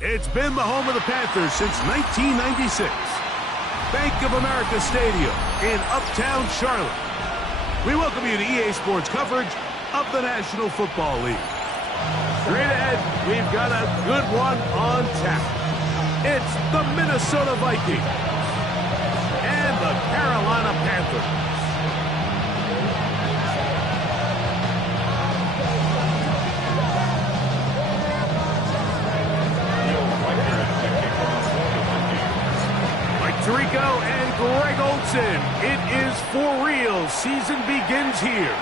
It's been the home of the Panthers since 1996. Bank of America Stadium in Uptown Charlotte. We welcome you to EA Sports coverage of the National Football League. Straight ahead, we've got a good one on tap. It's the Minnesota Vikings and the Carolina Panthers. Rico and Greg Olsen. It is for real. Season begins here.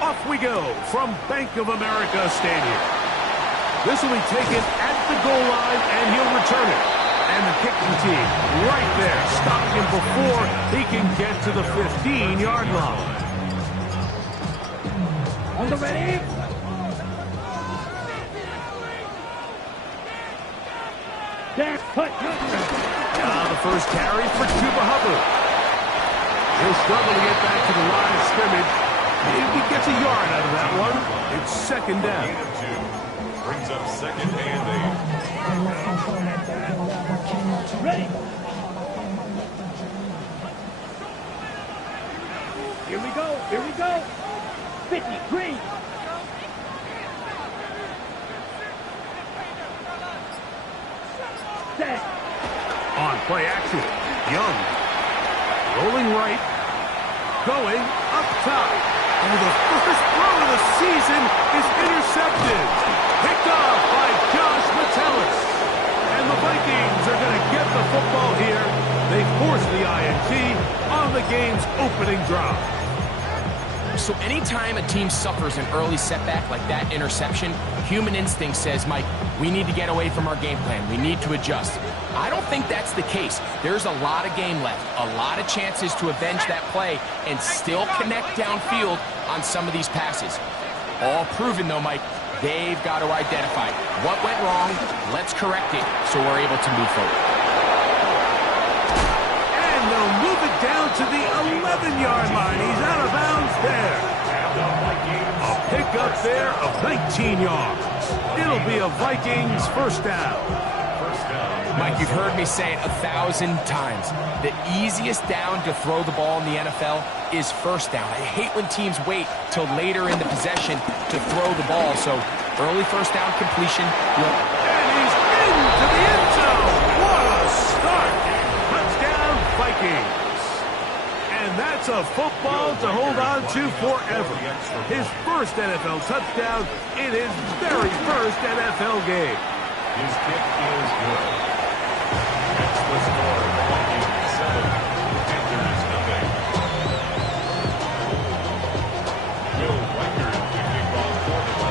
Off we go from Bank of America Stadium. This will be taken at the goal line, and he'll return it. And the kicking team right there, stopping him before he can get to the 15-yard line. On the ready. Now the first carry for Chuba Hubbard. He'll struggle to get back to the line of scrimmage. Maybe he gets a yard out of that one. It's second down. Brings up second and 8. Ready. Here we go. Here we go. 53. On play action, Young. Rolling right. Going up top. And the first throw of the season is intercepted. Picked off by Josh Metellus. And the Vikings are going to get the football here. They force the INT on the game's opening drive. So anytime a team suffers an early setback like that interception, human instinct says, Mike, we need to get away from our game plan. We need to adjust. I don't think that's the case. There's a lot of game left, a lot of chances to avenge that play and still connect downfield on some of these passes. All proven, though, Mike, they've got to identify what went wrong, let's correct it so we're able to move forward. And they'll move it down to the 11-yard line. He's out of bounds there. A pickup there of 19 yards. It'll be a Vikings first down. Mike, you've heard me say it 1,000 times. The easiest down to throw the ball in the NFL is first down. I hate when teams wait till later in the possession to throw the ball. So early first down completion. And he's into the end zone. What a start. Touchdown, Vikings. And that's a football to hold on to forever. His first NFL touchdown in his very first NFL game. His kick is good. That's the score. Vikings 7, Panthers nothing. Will Riker to kick off for the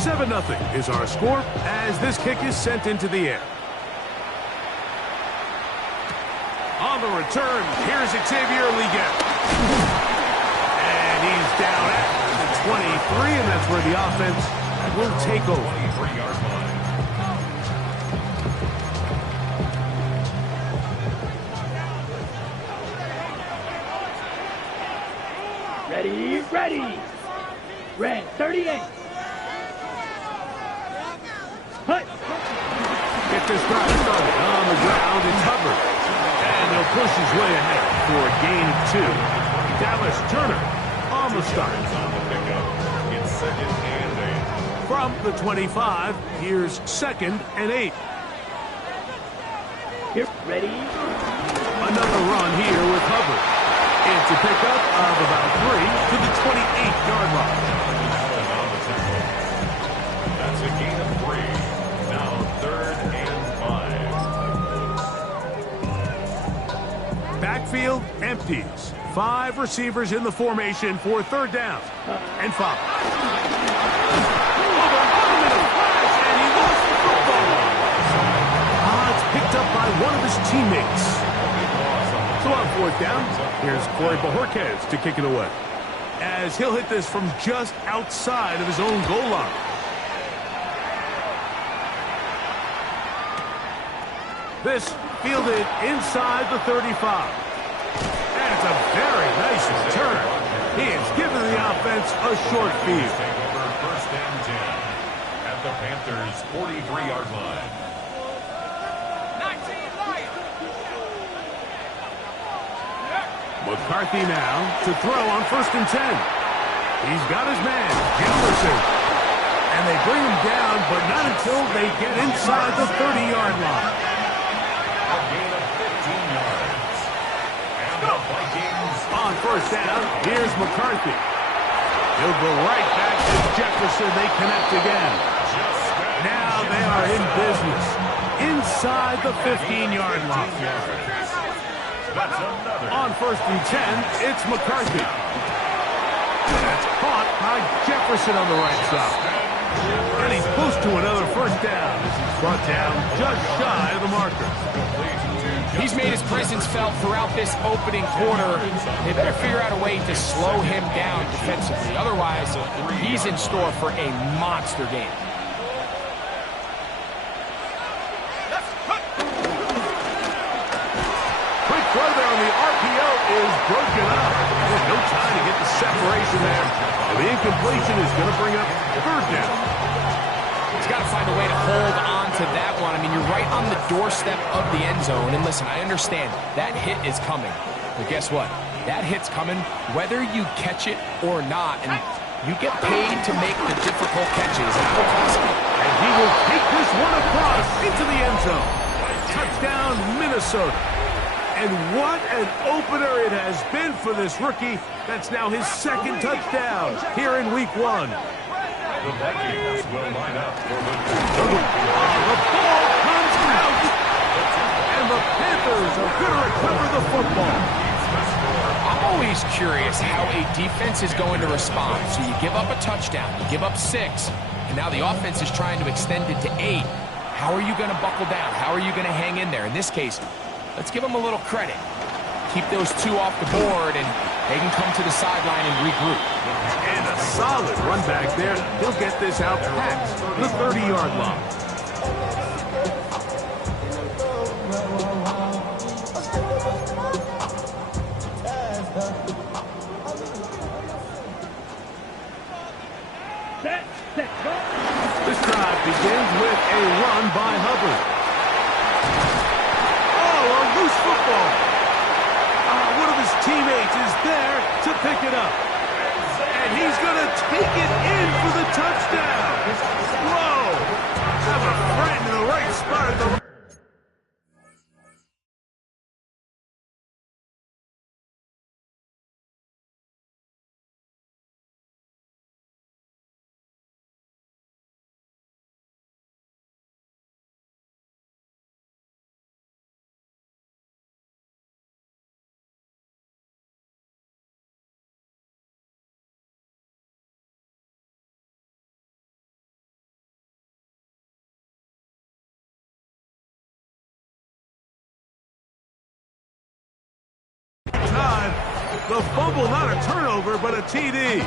Vikings. 7-0 is our score as this kick is sent into the air. On the return, here's Xavier Legette. And he's down at the 23, and that's where the offense will take over. 23-yard line. Ready, ready. Red 38. Hut. Get this drive started on the ground. It's Hubbard. And he'll push his way ahead for a gain of 2. Dallas Turner on the start. On the pickup. It's second and 8. From the 25, here's second and 8. Here, ready. Another run here with Hubbard. It's a pickup of about 3 to the 28-yard line. On the tackle. That's a gain of 3. Now third and 5. Backfield empties. 5 receivers in the formation for third down. And 5. And he lost the football. It's picked up by one of his teammates. So on fourth down, here's Corey Bojorquez to kick it away, as he'll hit this from just outside of his own goal line. This fielded inside the 35. And it's a very nice return. He has given the offense a short field. Take over first and 10. at the Panthers' 43-yard line. McCarthy now to throw on 1st and 10. He's got his man, Jefferson. And they bring him down, but not until they get inside the 30-yard line. A gain of 15 yards. And the Vikings on 1st down, here's McCarthy. He'll go right back to Jefferson. They connect again. Now they are in business inside the 15-yard line. On 1st and 10, it's McCarthy. That's caught by Jefferson on the right side. And he's close to another 1st down as he's brought down just shy of the marker. He's made his presence felt throughout this opening quarter. They better figure out a way to slow him down defensively. Otherwise, he's in store for a monster game. Quick throw there on the RPO is broken up. There's no time to get the separation there. And the incompletion is going to bring up 3rd down. He's got to find a way to hold on to that one. I mean, you're right on the doorstep of the end zone. And listen, I understand that hit is coming. But guess what? That hit's coming whether you catch it or not. And you get paid to make the difficult catches. And he will take this one across into the end zone. Touchdown, Minnesota. And what an opener it has been for this rookie. That's now his 2nd touchdown here in Week 1. The Vikings will line up for the the ball comes out. And the Panthers are going to recover the football. I'm always curious how a defense is going to respond. So you give up a touchdown, you give up 6, and now the offense is trying to extend it to 8. How are you going to buckle down? How are you going to hang in there? In this case, let's give them a little credit. Keep those 2 off the board, and they can come to the sideline and regroup. And a solid run back there. He'll get this out past the 30-yard line. This drive begins with a run by Hubbard. Oh, a loose football. One of his teammates is there to pick it up. And he's going to take it in for the touchdown. Whoa! Have a friend in the right spot at the time. The fumble, not a turnover, but a TD.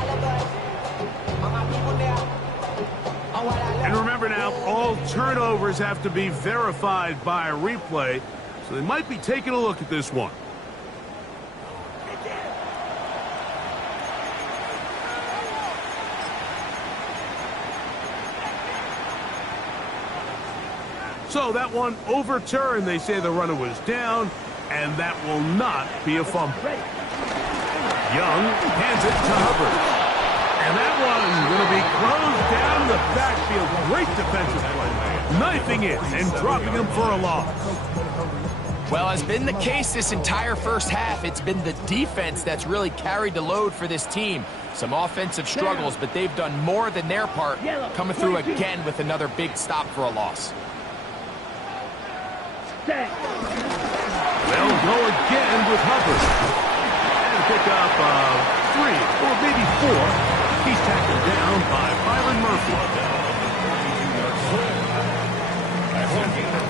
And remember now, all turnovers have to be verified by a replay, so they might be taking a look at this one. So that one overturned. They say the runner was down, and that will not be a fumble. Young hands it to Hubbard. And that one's going to be closed down the backfield. Great defensive play. Knifing it and dropping him for a loss. Well, as been the case this entire first half, it's been the defense that's really carried the load for this team. Some offensive struggles, but they've done more than their part, coming through again with another big stop for a loss. They'll go again with Hubbard. And pick up 3 or maybe 4. He's tackled down by Byron Murphy.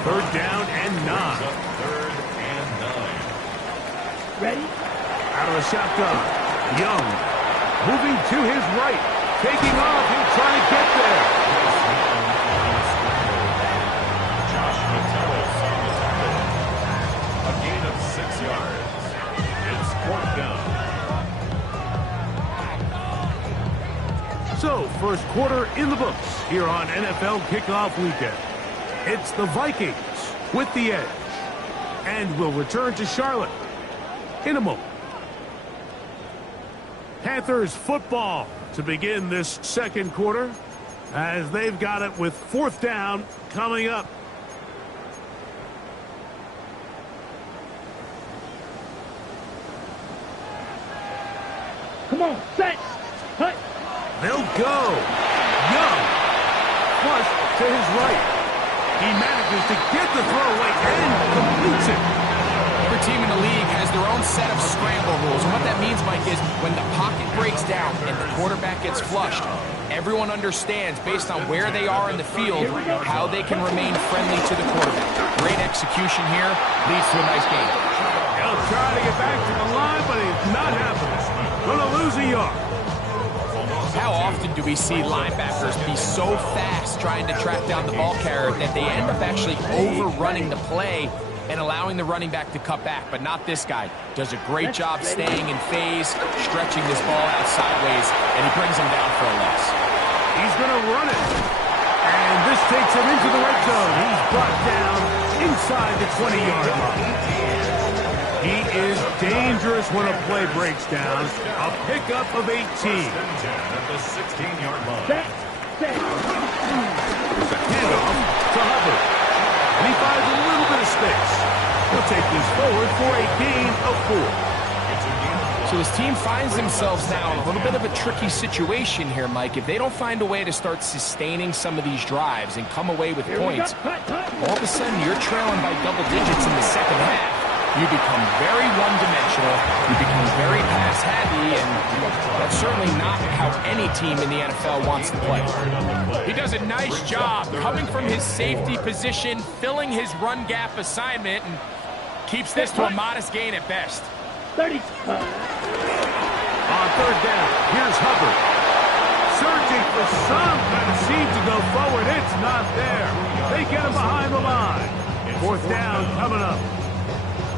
3rd down and 9. 3rd and 9. Ready? Out of the shotgun. Young moving to his right. Taking off. He'll try to get there. A gain of 6 yards. It's 4th down. So first quarter in the books here on NFL Kickoff Weekend. It's the Vikings with the edge. And we'll return to Charlotte in a moment. Panthers football to begin this second quarter as they've got it with fourth down coming up. Come on, set. Cut. They'll go. Young. Flush to his right. He manages to get the throw away and completes it. Every team in the league has their own set of scramble rules. And what that means, Mike, is when the pocket breaks down and the quarterback gets flushed, everyone understands, based on where they are in the field, how they can remain friendly to the quarterback. Great execution here leads to a nice game. He'll try to get back to the line, but it's not happening. Gonna lose a yard. How often do we see linebackers be so fast trying to track down the ball carrier that they end up actually overrunning the play and allowing the running back to cut back? But not this guy. Does a great job staying in phase, stretching this ball out sideways, and he brings him down for a loss. He's gonna run it. And this takes him into the red zone. He's brought down inside the 20-yard line. He is dangerous when a play breaks down. A pickup of 18. At the 16-yard line. Set. There's a handoff to Hubbard. And he finds a little bit of space. He'll take this forward for a gain of 4. So his team finds themselves now in a little bit of a tricky situation here, Mike. If they don't find a way to start sustaining some of these drives and come away with points, all of a sudden you're trailing by double digits in the second half. You become very one-dimensional, you become very pass-heavy, and that's certainly not how any team in the NFL wants to play. He does a nice job coming from his safety position, filling his run gap assignment, and keeps this to a modest gain at best. 30. On third down, here's Hubbard. Searching for some kind of seam to go forward. It's not there. They get him behind the line. Fourth down coming up.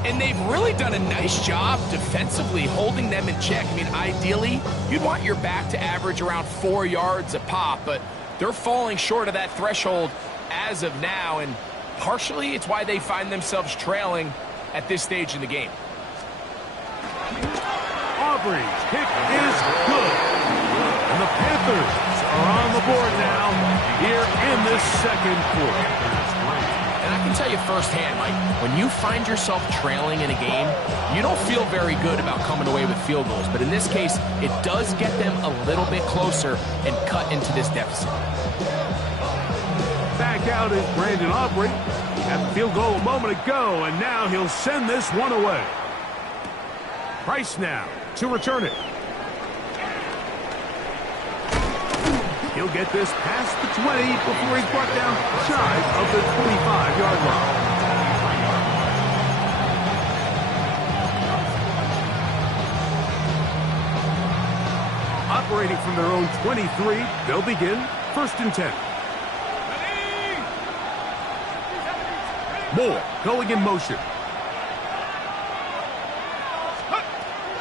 And they've really done a nice job defensively holding them in check. I mean, ideally, you'd want your back to average around 4 yards a pop, but they're falling short of that threshold as of now, and partially it's why they find themselves trailing at this stage in the game. Aubrey's kick is good. And the Panthers are on the board now here in this second quarter. And I can tell you firsthand, Mike, when you find yourself trailing in a game, you don't feel very good about coming away with field goals. But in this case, it does get them a little bit closer and cut into this deficit. Back out is Brandon Aubrey. Had the field goal a moment ago, and now he'll send this one away. Price now to return it. He'll get this past the 20 before he's brought down shy of the 25-yard line. Operating from their own 23, they'll begin 1st and 10. Moore going in motion.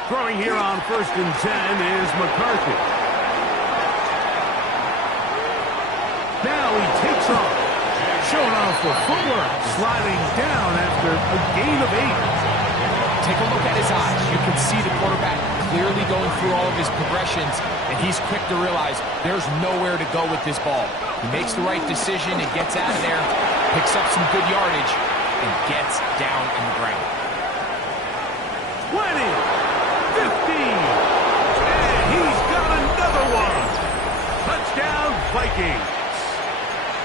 Throwing here on 1st and 10 is McCarthy. Now he takes off, showing off for footwork, sliding down after a gain of 8. Take a look at his eyes. You can see the quarterback clearly going through all of his progressions, and he's quick to realize there's nowhere to go with this ball. He makes the right decision and gets out of there, picks up some good yardage, and gets down on the ground. 20, 15, and he's got another one. Touchdown, Vikings.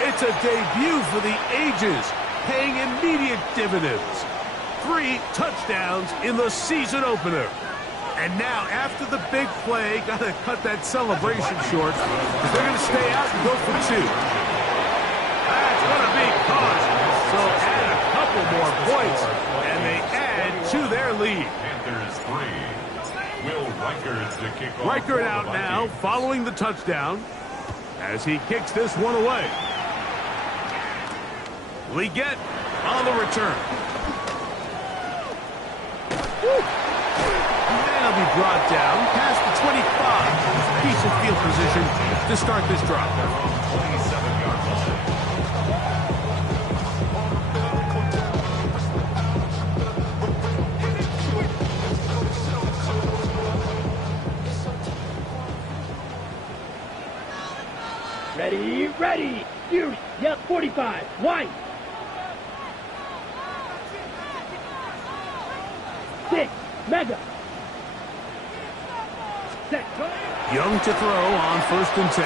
It's a debut for the ages, paying immediate dividends. 3 touchdowns in the season opener. And now, after the big play, got to cut that celebration short because they're going to stay out and go for 2. That's going to be caught. So add a couple more points, and they add to their lead. Panthers 3. Will Reichert to kick off. Reichert out now, following the touchdown, as he kicks this one away. Leggett on the return. And he'll be brought down past the 25. decent field position to start this drive. 27-yard line. Ready. You. Yep, 45. White. 6. Mega. Set. Young to throw on 1st and 10.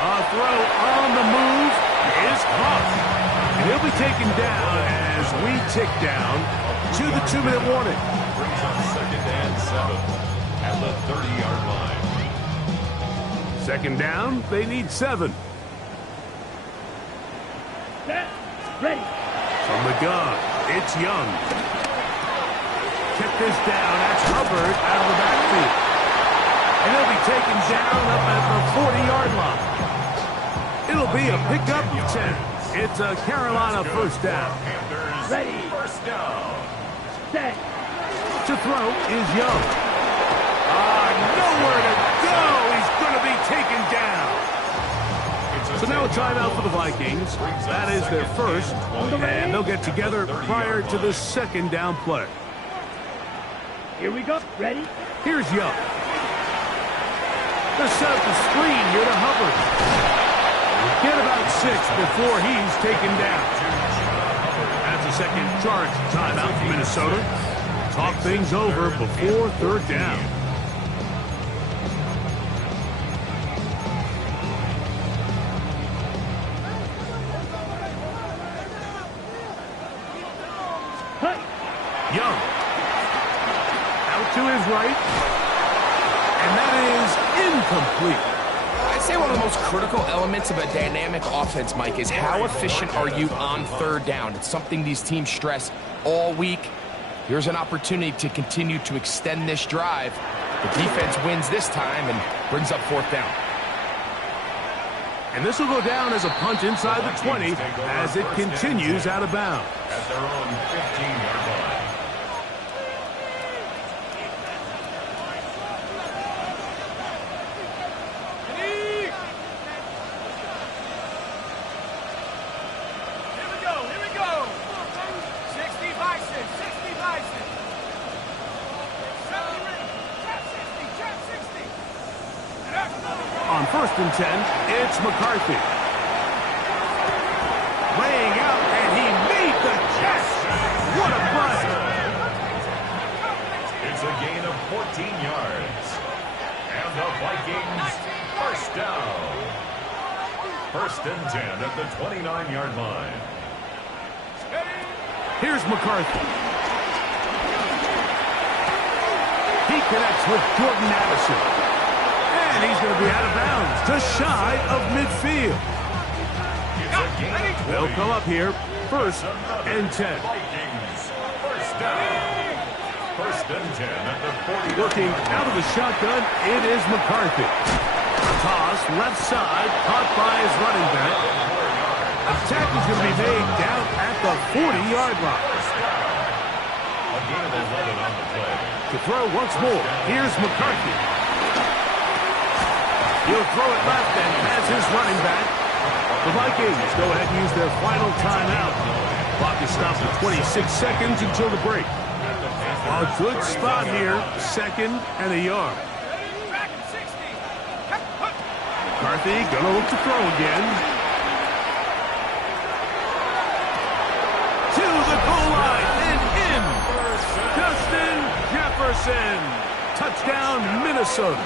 A throw on the move is caught. And he'll be taken down as we tick down to the 2-minute warning. Brings up 2nd and 7 at the 30-yard line. 2nd down, they need 7. Set. Ready. From the gun, it's Young. Check this down, that's Hubbard out of the backfield. And he'll be taken down up at the 40-yard line. It'll be a pickup 10. It's a Carolina 1st down. Ready. 1st down. Set. To throw is Young. Nowhere to go. He's going to be taken down. So now a timeout for the Vikings. That is their first, and they'll get together prior to the 2nd down play. Here we go. Ready. Here's Young. They'll set up the screen here to Hubbard. Get about 6 before he's taken down. That's a second charge timeout for Minnesota. Talk things over before 3rd down. Young. Out to his right. And that is incomplete. I'd say one of the most critical elements of a dynamic offense, Mike, is how efficient are you on 3rd down. It's something these teams stress all week. Here's an opportunity to continue to extend this drive. The defense wins this time and brings up 4th down. And this will go down as a punt inside the 20 as it continues out of bounds. At their own 15-yard line. On 1st and 10, it's McCarthy. Laying out, and he made the catch. What a play. It's a gain of 14 yards. And the Vikings, 1st down. 1st and 10 at the 29-yard line. Here's McCarthy. He connects with Jordan Addison. And he's going to be out of bounds, just shy of midfield. They'll come up here, 1st and 10. Vikings, 1st down. 1st and 10 at the 40. Looking out of the shotgun, it is McCarthy. Toss, left side, caught by his running back. A tackle's going to be made down at the 40-yard line. A gain of 11 on the play. To throw once more, here's McCarthy. He'll throw it left and has his running back. The Vikings go ahead and use their final timeout. Clock is stopped at 26 seconds until the break. A good spot here, 2nd and a yard. McCarthy gonna look to throw again. To the goal line and in. Justin Jefferson. Touchdown, Minnesota.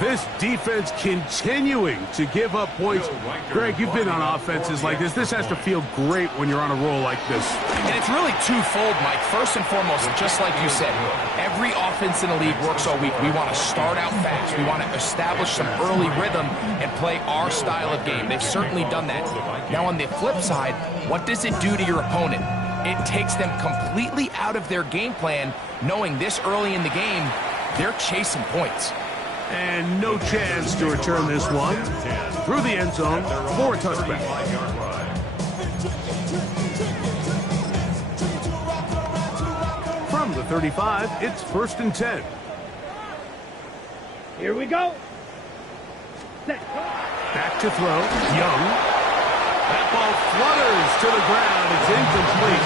This defense continuing to give up points. Greg, you've been on offenses like this. This has to feel great when you're on a roll like this. And it's really twofold, Mike. First and foremost, just like you said, every offense in the league works all week. We want to start out fast. We want to establish some early rhythm and play our style of game. They've certainly done that. Now, on the flip side, what does it do to your opponent? It takes them completely out of their game plan, knowing this early in the game, they're chasing points. And no chance to return this one. Through the end zone for a touchback. From From the 35, it's 1st and 10. Here we go. Set. Back to throw. Young. That ball flutters to the ground. It's incomplete.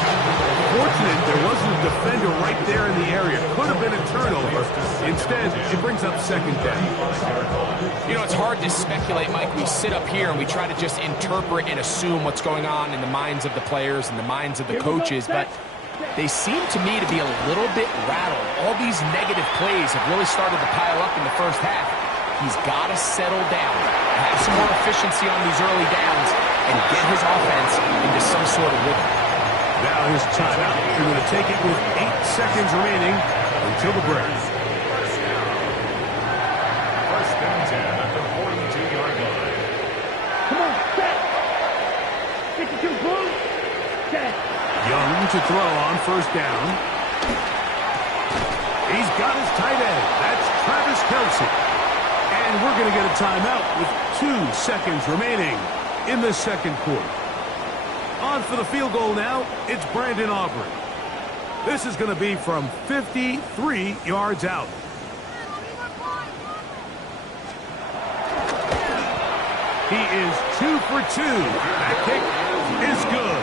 Fortunate there wasn't a defender right there in the area. Could have been a turnover. Instead, it brings up 2nd down. You know, it's hard to speculate, Mike. We sit up here and we try to just interpret and assume what's going on in the minds of the players and the minds of the coaches, but they seem to me to be a little bit rattled. All these negative plays have really started to pile up in the first half. He's got to settle down, have some more efficiency on these early downs, and get his offense into some sort of rhythm. Now his timeout. They're going to take it with 8 seconds remaining until the break. 1st and 10 at the 42-yard line. Come on, set. 52 blue. Set. Young to throw on 1st down. He's got his tight end. That's Travis Kelce. And we're going to get a timeout with 2 seconds remaining in the 2nd quarter. On for the field goal now, it's Brandon Aubrey. This is going to be from 53 yards out. He is 2 for 2. That kick is good.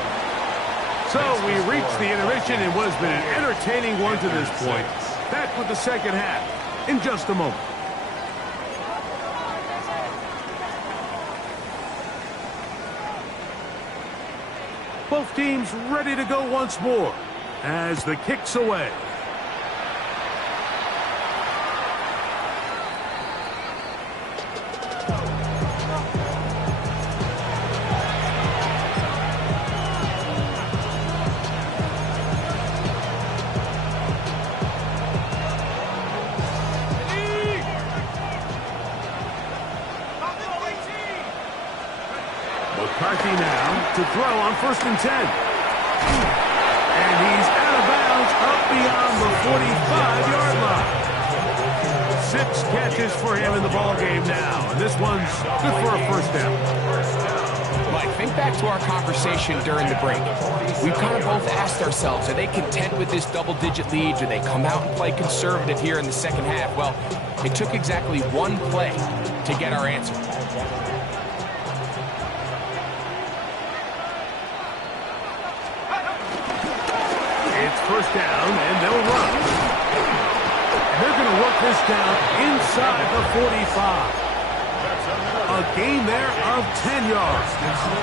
So we reached the intermission in what has been an entertaining one to this point. Back with the 2nd half in just a moment. Both teams ready to go once more as the kick's away. McCarthy now to throw on 1st and 10. And he's out of bounds up beyond the 45-yard line. 6 catches for him in the ballgame now. And this one's good for a 1st down. Mike, think back to our conversation during the break. We've kind of both asked ourselves, are they content with this double-digit lead? Do they come out and play conservative here in the 2nd half? Well, it took exactly 1 play to get our answer. It's 1st down, and they'll run. They're going to work this down inside the 45. A gain there of 10 yards.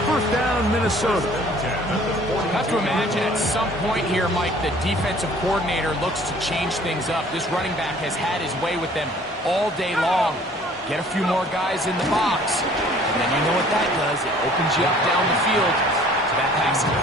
1st down, Minnesota. I have to imagine at some point here, Mike, the defensive coordinator looks to change things up. This running back has had his way with them all day long. Get a few more guys in the box. And then you know what that does. It opens you up down the field to that passing.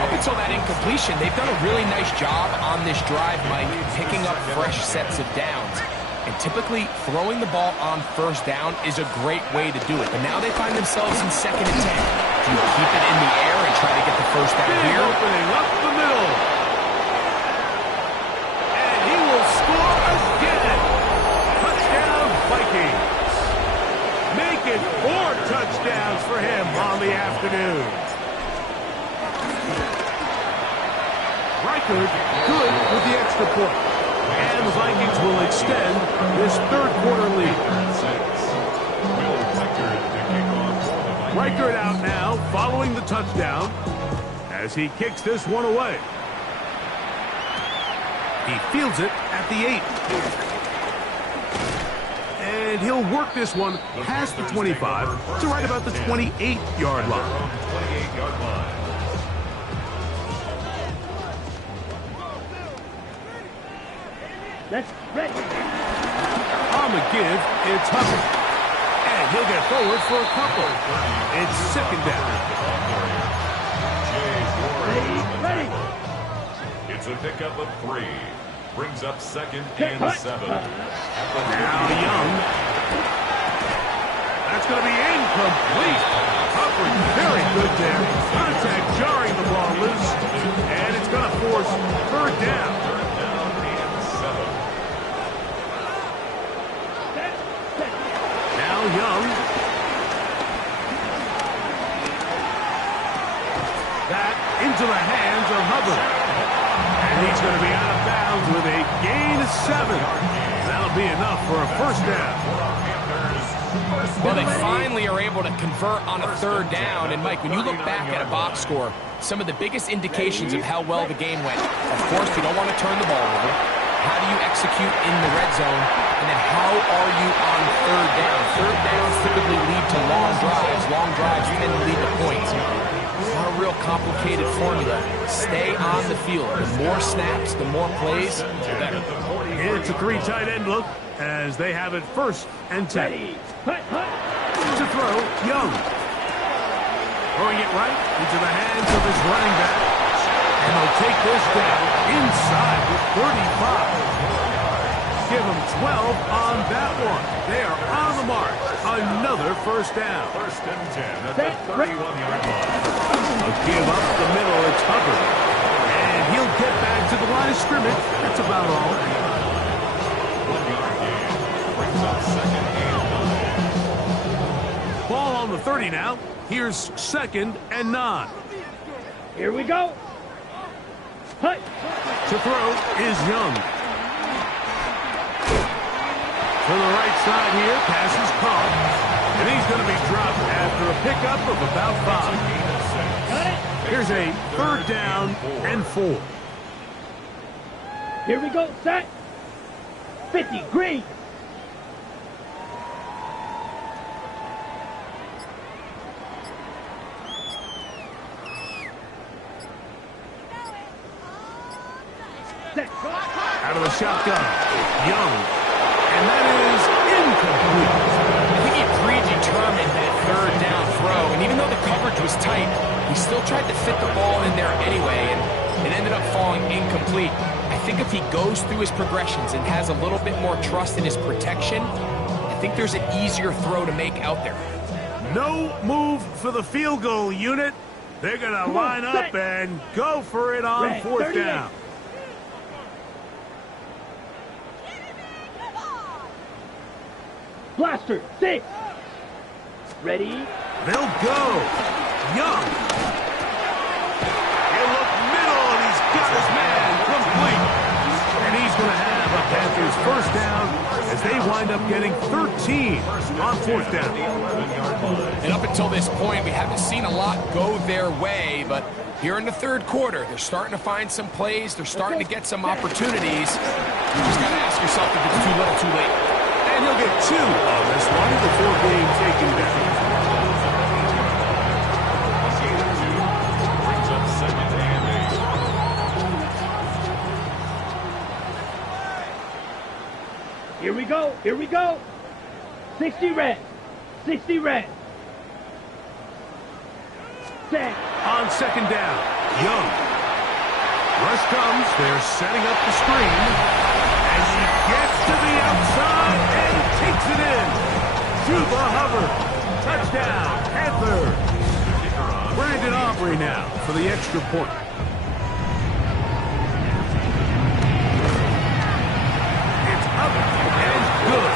Up until that incompletion, they've done a really nice job on this drive, Mike, picking up fresh sets of downs. And typically, throwing the ball on 1st down is a great way to do it. But now they find themselves in 2nd and 10. Do you keep it in the air and try to get the 1st down here? Opening up the middle. And he will score again. Touchdown, Vikings. Make it 4 touchdowns for him on the afternoon. Reichard good with the extra point. And the Vikings will extend this 3rd quarter lead. Reichard out now following the touchdown as he kicks this one away. He fields it at the 8. And he'll work this one past the 25 to right about the 28-yard line. Let's ready. On the give, it's Hubbard. And he'll get forward for a couple. It's 2nd down. Ready. It's a pickup of 3. Brings up 2nd and 7. Now Young. That's going to be incomplete. Hubbard very good there. Contact jarring the ball loose. And it's going to force 3rd down. Young. That into the hands of Hubbard. And he's going to be out of bounds with a gain of 7. That'll be enough for a first down. Well, they finally are able to convert on a 3rd down. And, Mike, when you look back at a box score, some of the biggest indications of how well the game went, of course, you don't want to turn the ball over. How do you execute in the red zone? And then how are you on 3rd down? 3rd downs typically lead to long drives. Long drives tend to lead to points. It's not a real complicated formula. Stay on the field. The more snaps, the more plays, the better. It's a 3 tight end look as they have it 1st and 10. Ready. Hut, hut. To throw, Young. Throwing it right into the hands of his running back. And they'll take this down inside with 35. Give them 12 on that one. They are on the mark. Another first down. 1st and 10 at the 31-yard line. A give up the middle. It's Hubbard. And he'll get back to the line of scrimmage. That's about all. 1-yard gain. Brings up 2nd and 9. Ball on the 30 now. Here's 2nd and 9. Here we go. Hut. To throw is Young. To the right side here, pass is caught. And he's going to be dropped after a pickup of about 5. Got it. Here's a 3rd down and 4. Here we go. Set. 50. Green. Set. Out of the shotgun, Young. And that is incomplete. I think he predetermined that 3rd down throw, and even though the coverage was tight, he still tried to fit the ball in there anyway, and it ended up falling incomplete. I think if he goes through his progressions and has a little bit more trust in his protection, I think there's an easier throw to make out there. No move for the field goal unit. They're going to line up and go for it on 4th down. Blaster. 6. Ready. They'll go. Young. He'll look middle, and he's got his man complete. And he's going to have a Panthers 1st down as they wind up getting 13 on 4th down. And up until this point, we haven't seen a lot go their way, but here in the 3rd quarter, they're starting to find some plays. They're starting to get some opportunities. You just got to ask yourself if it's too little, too late. And he'll get 2 on this one before being taken down. Brings up 2nd and 8. Here we go. Here we go. 60 red. 60 red. Set. On 2nd down, Young. Rush comes. They're setting up the screen. As he gets to the outside and takes it in. To the Hubbard. Touchdown, Panthers. Brandon Aubrey now for the extra point. It's up and good.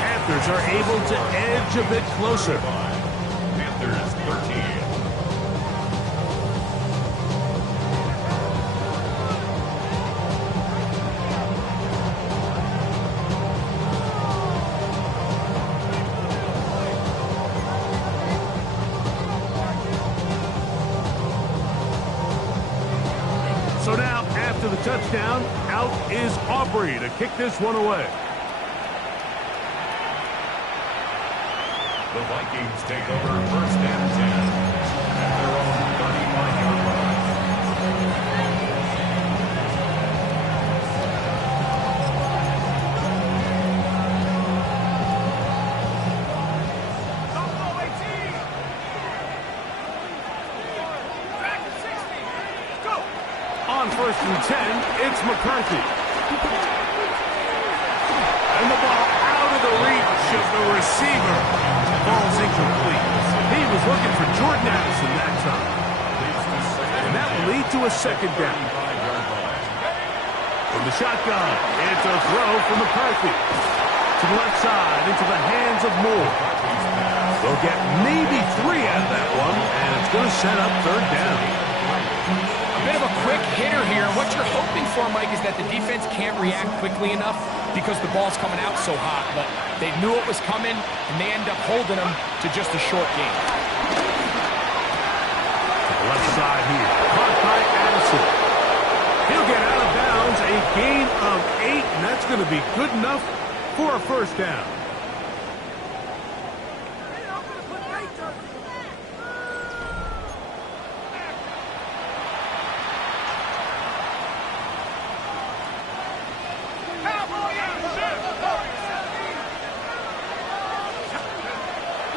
Panthers are able to edge a bit closer. Panthers 13. So now, after the touchdown, out is Aubrey to kick this one away. The Vikings take over 1st and 10 at their own 35-yard line. On 1st and 10, it's McCarthy. And the ball out of the reach of the receiver. Ball's incomplete. He was looking for Jordan Addison that time. And that will lead to a 2nd down. From the shotgun, it's a throw from McCarthy. To the left side, into the hands of Moore. They'll get maybe 3 out of that one, and it's going to set up 3rd down. A bit of a quick hitter here. What you're hoping for, Mike, is that the defense can't react quickly enough because the ball's coming out so hot. But they knew it was coming, and they end up holding them to just a short game. Left side here. Caught by Addison. He'll get out of bounds. A gain of 8, and that's going to be good enough for a first down.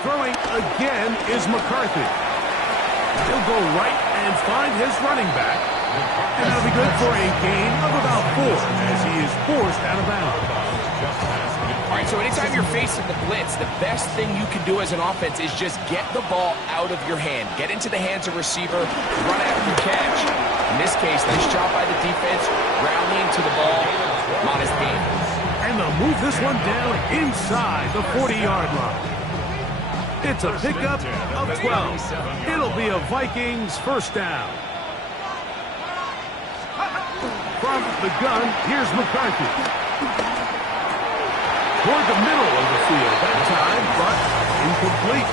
Throwing again is McCarthy. He'll go right and find his running back. And that'll be good for a gain of about 4 as he is forced out of bounds. All right, so anytime you're facing the blitz, the best thing you can do as an offense is just get the ball out of your hand. Get into the hands of receiver, run after catch. In this case, nice job by the defense, rallying to the ball, modest gain. And they'll move this one down inside the 40-yard line. It's a pickup of 12. It'll be a Vikings first down. From the gun, here's McCarthy. Toward the middle of the field that time, but incomplete.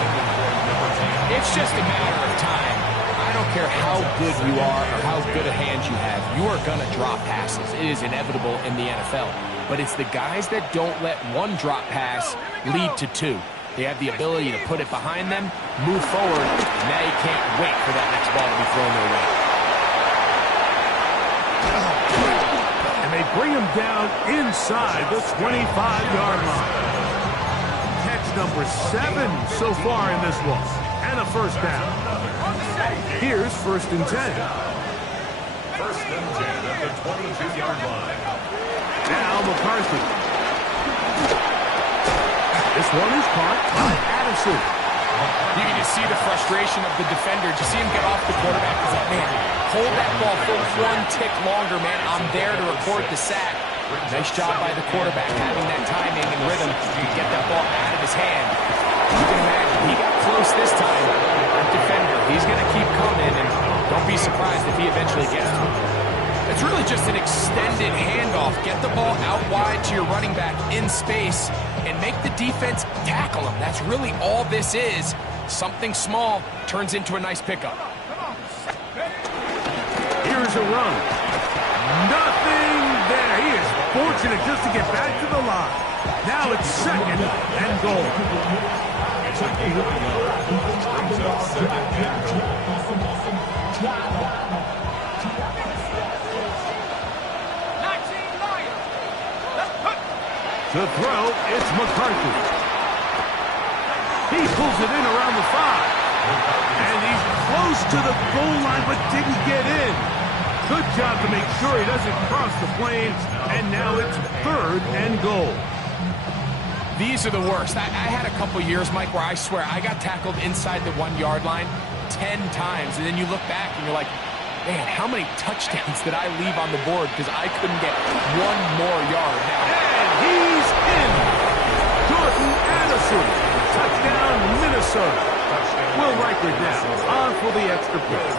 It's just a matter of time. I don't care how good you are or how good a hand you have. You are going to drop passes. It is inevitable in the NFL. But it's the guys that don't let one drop pass lead to 2. They have the ability to put it behind them, move forward, and now you can't wait for that next ball to be thrown their way. And they bring him down inside the 25-yard line. Catch number 7 so far in this one, and a first down. Here's first and 10. First and 10 at the 22-yard line. Now McCarthy. This one is caught by Addison. You can just see the frustration of the defender. Just see him get off the quarterback. He's like, man, hold that ball for 1 tick longer, man. I'm there to record the sack. Nice job by the quarterback having that timing and rhythm to get that ball out of his hand. You can imagine he got close this time. That defender, he's going to keep coming, and don't be surprised if he eventually gets to him. It's really just an extended handoff. Get the ball out wide to your running back in space and make the defense tackle him. That's really all this is. Something small turns into a nice pickup. Here's a run. Nothing there. He is fortunate just to get back to the line. Now it's second and goal. To throw, it's McCarthy. He pulls it in around the 5. And he's close to the goal line, but didn't get in. Good job to make sure he doesn't cross the plane. And now it's third and goal. These are the worst. I had a couple years, Mike, where I swear I got tackled inside the 1-yard line 10 times. And then you look back and you're like, man, how many touchdowns did I leave on the board because I couldn't get 1 more yard now? And he's in. Jordan Addison. Touchdown, Minnesota. Will Riker down on for the extra point.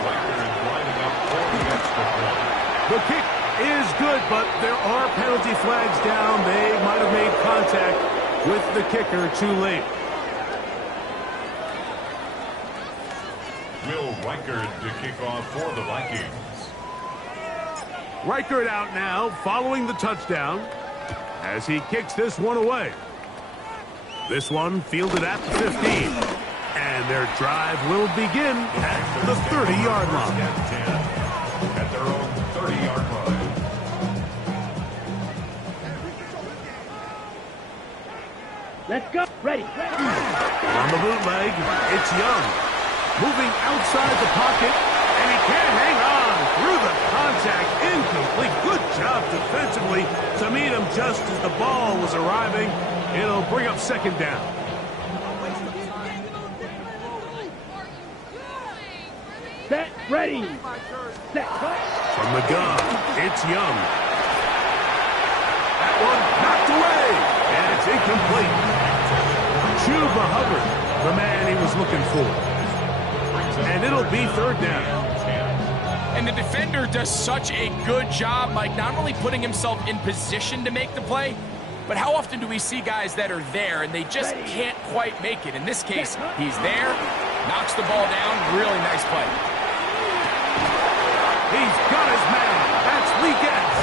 The kick is good, but there are penalty flags down. They might have made contact with the kicker too late. Will Reichard to kick off for the Vikings. Reichard out now, following the touchdown, as he kicks this one away. This one fielded at the 15. And their drive will begin at the 30-yard line. At their own 30-yard line. Let's go. Ready. On the bootleg, it's Young. Moving outside the pocket, and he can't hang on through the contact. Incomplete. Good job defensively to meet him just as the ball was arriving. It'll bring up second down. Set. Ready. Set. Cut. From the gun, it's Young. That one knocked away, and it's incomplete. Chuba Hubbard, the man he was looking for. And it'll be third down. And the defender does such a good job, Mike, not only putting himself in position to make the play, but how often do we see guys that are there and they just can't quite make it? In this case, he's there, knocks the ball down, really nice play. He's got his man. That's Lee Getz.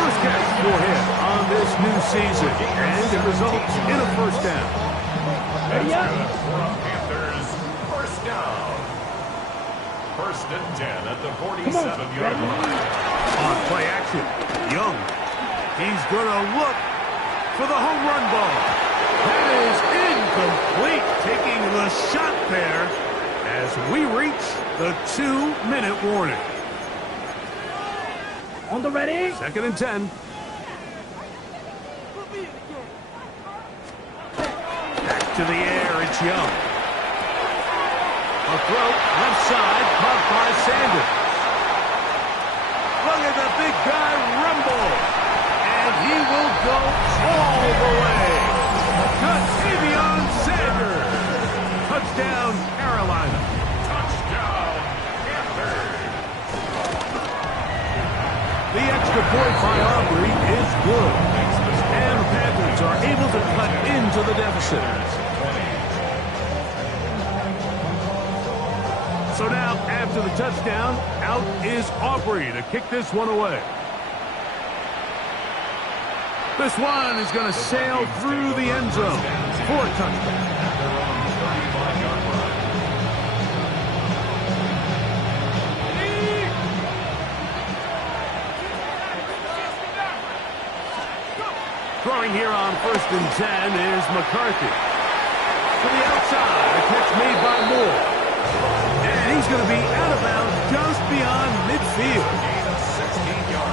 First catch for him on this new season, and it results in a first down. That's good for a Panthers first down. First and 10 at the 47-yard line. On play action, Young. He's going to look for the home run ball. That is incomplete, taking the shot there as we reach the 2-minute warning. On the ready. Second and 10. Back to the air, it's Young. A throw, left side, caught by Sanders. Look at the big guy rumble. And he will go all the way. Davion Sanders. Touchdown, Carolina. Touchdown, Panthers. The extra point by Aubrey is good. And the Panthers are able to cut into the deficit. So now, after the touchdown, out is Aubrey to kick this one away. This one is going to sail through the end zone for a touchdown. Throwing here on first and 10 is McCarthy. To the outside, a catch made by Moore. And he's going to be out of bounds just beyond midfield.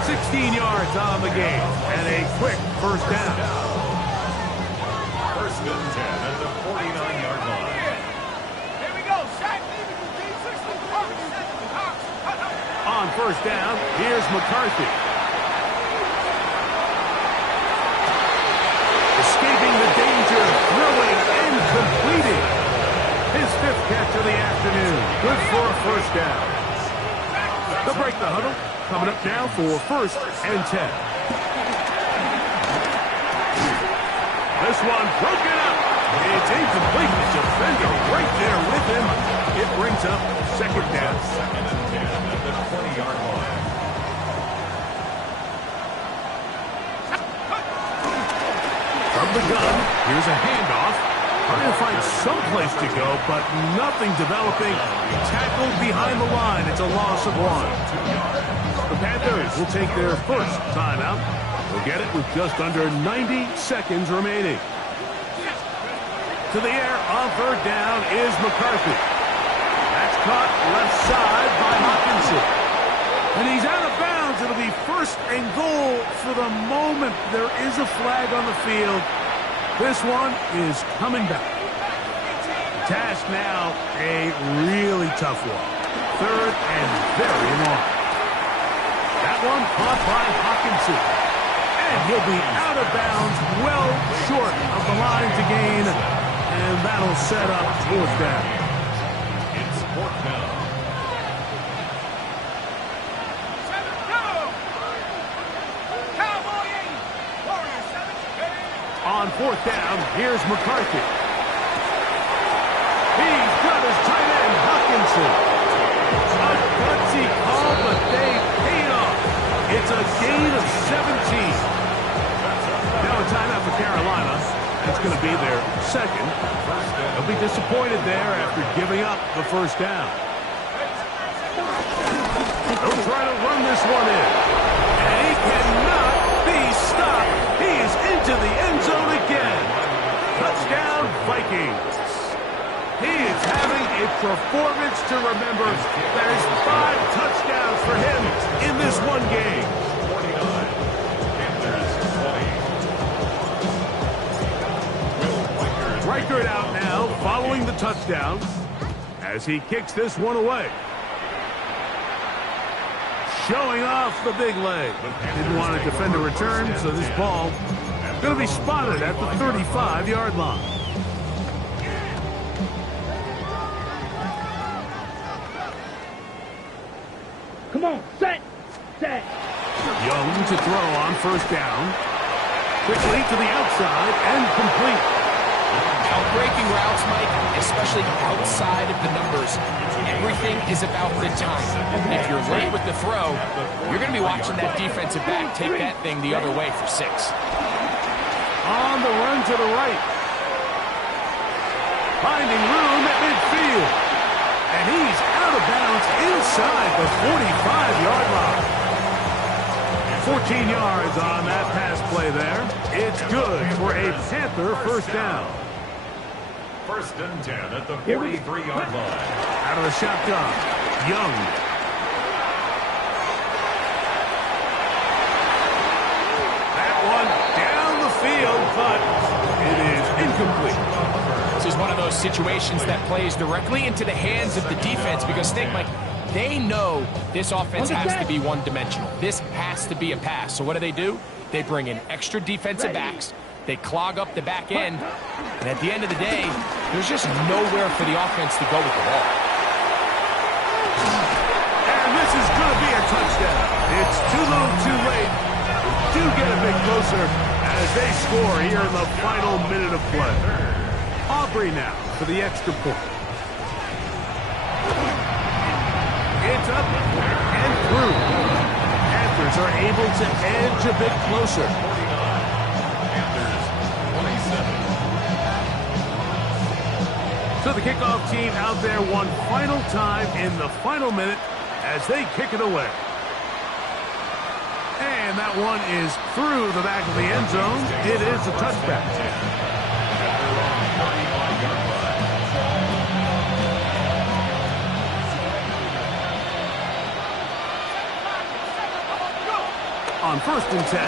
16 yards on the game, and a quick first down. First and 10 at the 49-yard line. Here we go. On first down, here's McCarthy. Escaping the danger, throwing and completing. His fifth catch of the afternoon. Good for a first down. They'll break the huddle. Coming up now for first and 10. This one broken up. It's incomplete. The defender right there with him. It brings up second down. Second and 10 at the 20-yard line. From the gun, here's a handoff. Trying to find some place to go, but nothing developing. Tackled behind the line. It's a loss of 1. The Panthers will take their first timeout. They'll get it with just under 90 seconds remaining. To the air on third down is McCarthy. That's caught left side by Hawkinson. And he's out of bounds. It'll be first and goal for the moment. There is a flag on the field. This one is coming back. The task now, a really tough one. Third and very long. That one caught by Hawkinson. And he'll be out of bounds, well short of the line to gain. And that'll set up fourth down. It's fourth down. On fourth down, here's McCarthy. He's got his tight end, Hawkinson. A gutsy call, but they paid off. It's a gain of 17. Now a timeout for Carolina. That's going to be their second. They'll be disappointed there after giving up the first down. They'll try to run this one in. And he cannot be stopped. He is into the end zone again. Touchdown, Vikings. He is having a performance to remember. That is 5 touchdowns for him in this one game. 49. Panthers 20. Reichert out now following the touchdown as he kicks this one away. Showing off the big leg. Didn't want to defend a return, so this ball going to be spotted at the 35-yard line. Come on, set. Young to throw on first down. Quickly to the outside and complete. Breaking routes, Mike, especially outside of the numbers, everything is about the time. If you're late with the throw, you're going to be watching that defensive back take that thing the other way for 6. On the run to the right. Finding room at midfield. And he's out of bounds inside the 45-yard line. 14 yards on that pass play there. It's good for a Panther first down. First and 10 at the 43-yard line. Out of the shotgun, Young. That one down the field, but it is incomplete. This is one of those situations that plays directly into the hands of the defense because, Snake Mike, they know this offense has to be one-dimensional. This has to be a pass. So what do? They bring in extra defensive backs. They clog up the back end. And at the end of the day, there's just nowhere for the offense to go with the ball. And this is going to be a touchdown. It's too little too late. Do get a bit closer as they score here in the final minute of play. Aubrey now for the extra point. It's up and through. Panthers are able to edge a bit closer. So the kickoff team out there one final time in the final minute as they kick it away. And that one is through the back of the end zone. It is a touchback. On first and 10,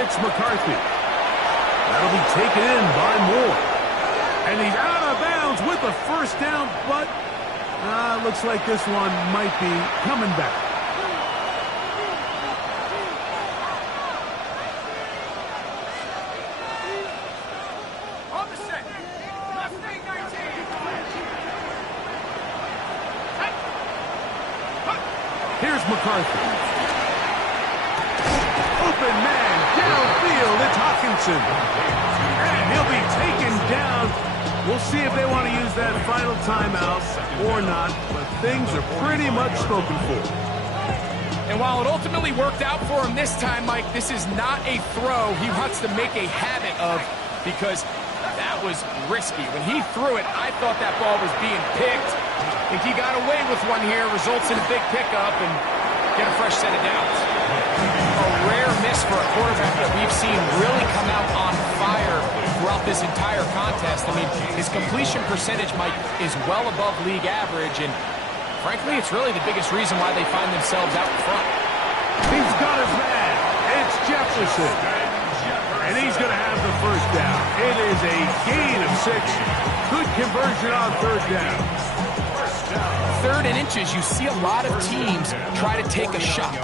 it's McCarthy. That'll be taken in by Moore. And he's out of bounds with the first down, but looks like this one might be coming back. On the set. Left wing 19. Here's McCarthy. Open man downfield. It's Hawkinson. And he'll be taken down. We'll see if they want to use that final timeout or not, but things are pretty much spoken for. And while it ultimately worked out for him this time, Mike, this is not a throw he wants to make a habit of because that was risky. When he threw it, I thought that ball was being picked. I think he got away with one here, results in a big pickup and get a fresh set of downs. A rare miss for a quarterback that we've seen really come out on fire throughout this entire contest. I mean, his completion percentage, Mike, is well above league average, and frankly, it's really the biggest reason why they find themselves out in front. He's got his man. It's Jefferson. And he's going to have the first down. It is a gain of 6. Good conversion on third down. 3rd and inches, you see a lot of teams try to take a shot.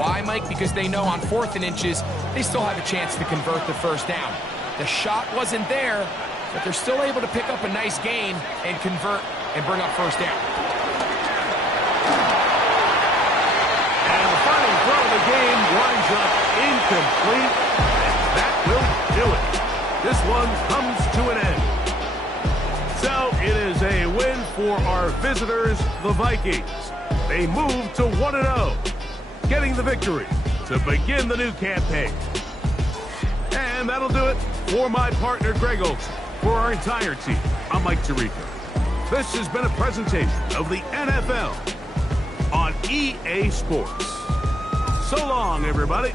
Why, Mike? Because they know on 4th and inches, they still have a chance to convert the first down. The shot wasn't there, but they're still able to pick up a nice gain and convert and bring up first down. And the final throw of the game winds up incomplete. That will do it. This one comes to an end. So it is a win for our visitors, the Vikings. They move to 1-0, getting the victory to begin the new campaign. And that'll do it for my partner, Greg Olson. For our entire team, I'm Mike Tirico. This has been a presentation of the NFL on EA Sports. So long, everybody.